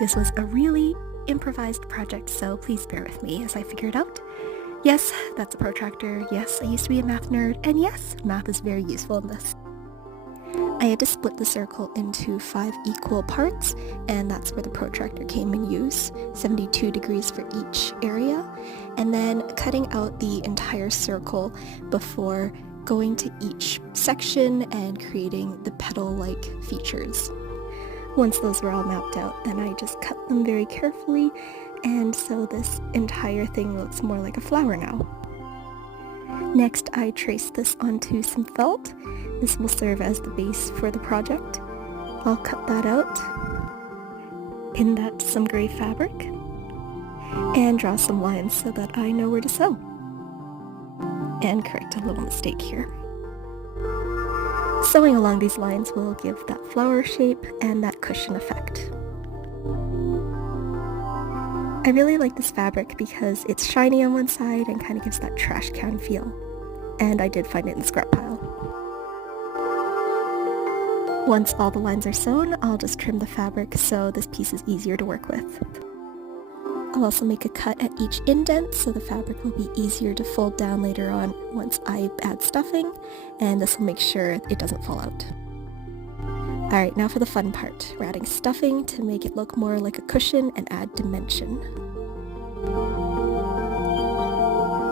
This was a really improvised project, so please bear with me as I figure it out. Yes, that's a protractor. Yes, I used to be a math nerd, and yes, math is very useful in this. I had to split the circle into 5 equal parts, and that's where the protractor came in use, 72 degrees for each area, and then cutting out the entire circle before going to each section and creating the petal-like features. Once those were all mapped out, then I just cut them very carefully, and so this entire thing looks more like a flower now. Next, I traced this onto some felt. This will serve as the base for the project. I'll cut that out, pin that to some gray fabric, and draw some lines so that I know where to sew. And correct a little mistake here. Sewing along these lines will give that flower shape and that cushion effect. I really like this fabric because it's shiny on one side and kind of gives that trash can feel. And I did find it in the scrap pile. Once all the lines are sewn, I'll just trim the fabric so this piece is easier to work with. I'll also make a cut at each indent so the fabric will be easier to fold down later on once I add stuffing, and this will make sure it doesn't fall out. Alright, now for the fun part. We're adding stuffing to make it look more like a cushion and add dimension.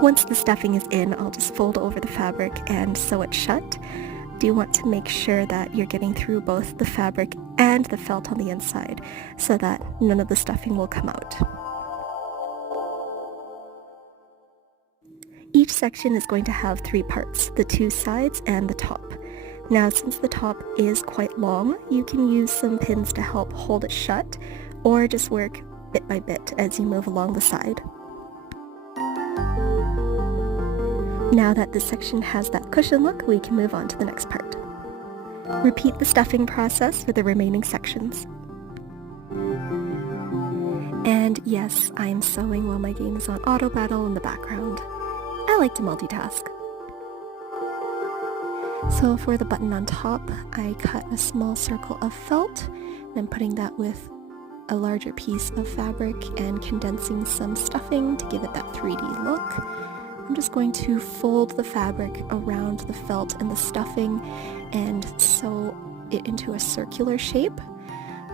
Once the stuffing is in, I'll just fold over the fabric and sew it shut. Do want to make sure that you're getting through both the fabric and the felt on the inside so that none of the stuffing will come out. Each section is going to have 3 parts, the 2 sides and the top. Now, since the top is quite long, you can use some pins to help hold it shut, or just work bit by bit as you move along the side. Now that this section has that cushion look, we can move on to the next part. Repeat the stuffing process for the remaining sections. And yes, I'm sewing while my game is on auto battle in the background. I like to multitask. So for the button on top, I cut a small circle of felt, and I'm putting that with a larger piece of fabric and condensing some stuffing to give it that 3D look. I'm just going to fold the fabric around the felt and the stuffing and sew it into a circular shape.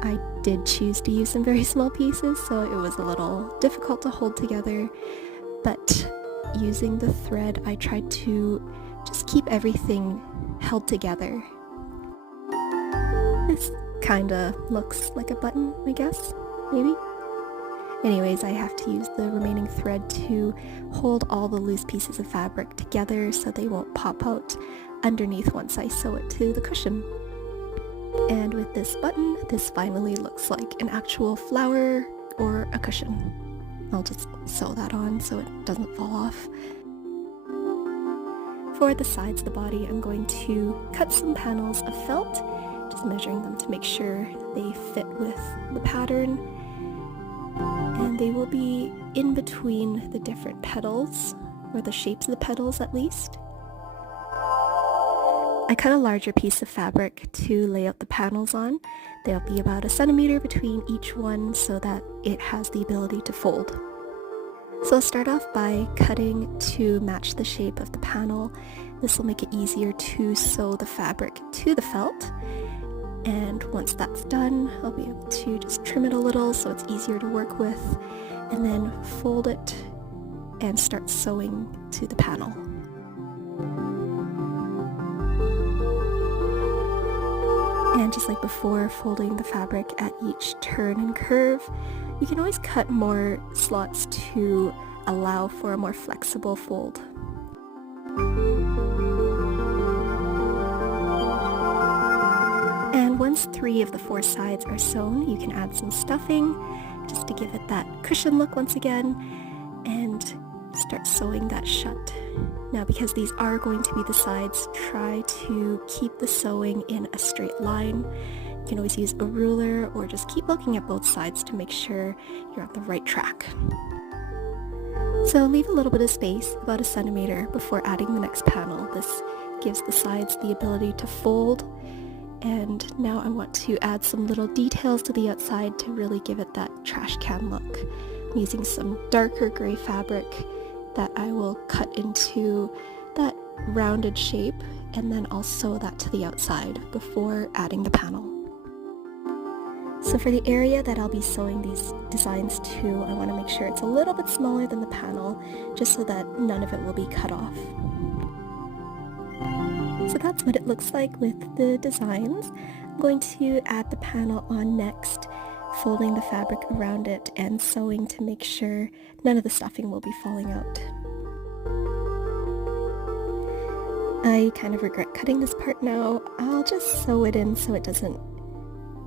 I did choose to use some very small pieces, so it was a little difficult to hold together, but using the thread, I tried to just keep everything held together. This kinda looks like a button, I guess, maybe? Anyways, I have to use the remaining thread to hold all the loose pieces of fabric together so they won't pop out underneath once I sew it to the cushion. And with this button, this finally looks like an actual flower or a cushion. I'll just sew that on so it doesn't fall off. For the sides of the body, I'm going to cut some panels of felt, just measuring them to make sure they fit with the pattern. And they will be in between the different petals, or the shapes of the petals at least. I cut a larger piece of fabric to lay out the panels on. They'll be about 1 centimeter between each one so that it has the ability to fold. So I'll start off by cutting to match the shape of the panel. This will make it easier to sew the fabric to the felt. And once that's done, I'll be able to just trim it a little so it's easier to work with, and then fold it and start sewing to the panel. And just like before, folding the fabric at each turn and curve, you can always cut more slots to allow for a more flexible fold. And once 3 of the 4 sides are sewn, you can add some stuffing just to give it that cushion look once again, and start sewing that shut. Now, because these are going to be the sides, try to keep the sewing in a straight line. You can always use a ruler or just keep looking at both sides to make sure you're on the right track. So leave a little bit of space, about 1 centimeter, before adding the next panel. This gives the sides the ability to fold, and now I want to add some little details to the outside to really give it that trash can look. I'm using some darker gray fabric that I will cut into that rounded shape, and then I'll sew that to the outside before adding the panel. So for the area that I'll be sewing these designs to, I want to make sure it's a little bit smaller than the panel, just so that none of it will be cut off. So that's what it looks like with the designs. I'm going to add the panel on next, folding the fabric around it and sewing to make sure none of the stuffing will be falling out. I kind of regret cutting this part now. I'll just sew it in so it doesn't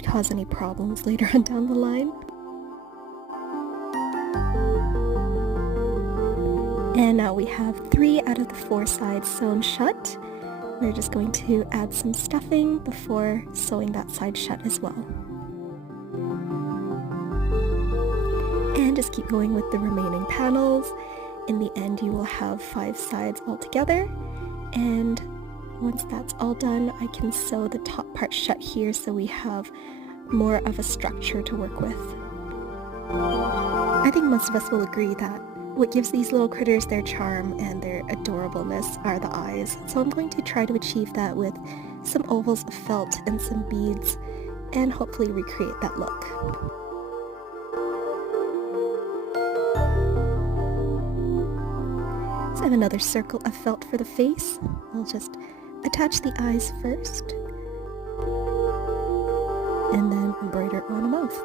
cause any problems later on down the line. And now we have 3 out of the 4 sides sewn shut. We're just going to add some stuffing before sewing that side shut as well. And just keep going with the remaining panels. In the end, you will have 5 sides all together. And once that's all done, I can sew the top part shut here so we have more of a structure to work with. I think most of us will agree that what gives these little critters their charm and their adorableness are the eyes. So I'm going to try to achieve that with some ovals of felt and some beads and hopefully recreate that look. So I have another circle of felt for the face. I'll just attach the eyes first and then embroider on a mouth.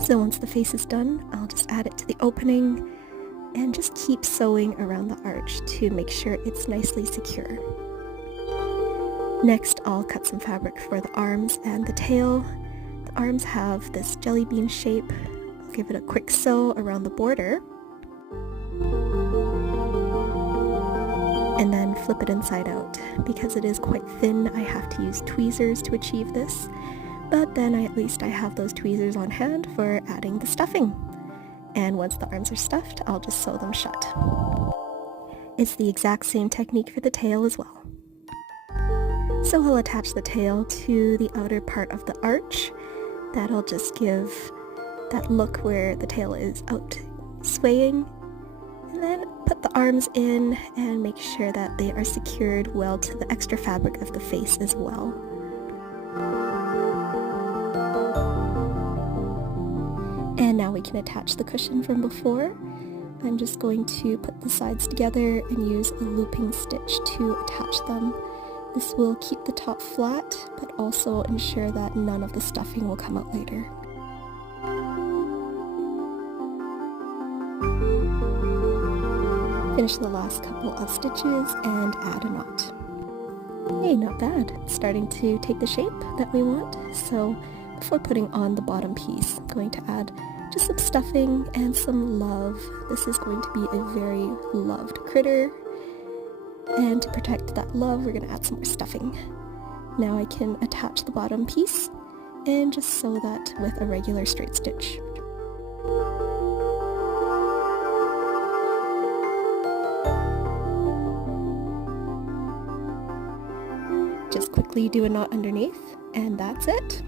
So once the face is done, I'll just add it to the opening and just keep sewing around the arch to make sure it's nicely secure. Next, I'll cut some fabric for the arms and the tail. The arms have this jelly bean shape. I'll give it a quick sew around the border and then flip it inside out. Because it is quite thin, I have to use tweezers to achieve this. But then at least I have those tweezers on hand for adding the stuffing. And once the arms are stuffed, I'll just sew them shut. It's the exact same technique for the tail as well. So I'll attach the tail to the outer part of the arch. That'll just give that look where the tail is out swaying. And then put the arms in and make sure that they are secured well to the extra fabric of the face as well. And now we can attach the cushion from before. I'm just going to put the sides together and use a looping stitch to attach them. This will keep the top flat, but also ensure that none of the stuffing will come out later. Finish the last couple of stitches and add a knot. Hey, not bad. It's starting to take the shape that we want. So before putting on the bottom piece, I'm going to add just some stuffing and some love. This is going to be a very loved critter. And to protect that love, we're going to add some more stuffing. Now I can attach the bottom piece and just sew that with a regular straight stitch. Just quickly do a knot underneath, and that's it.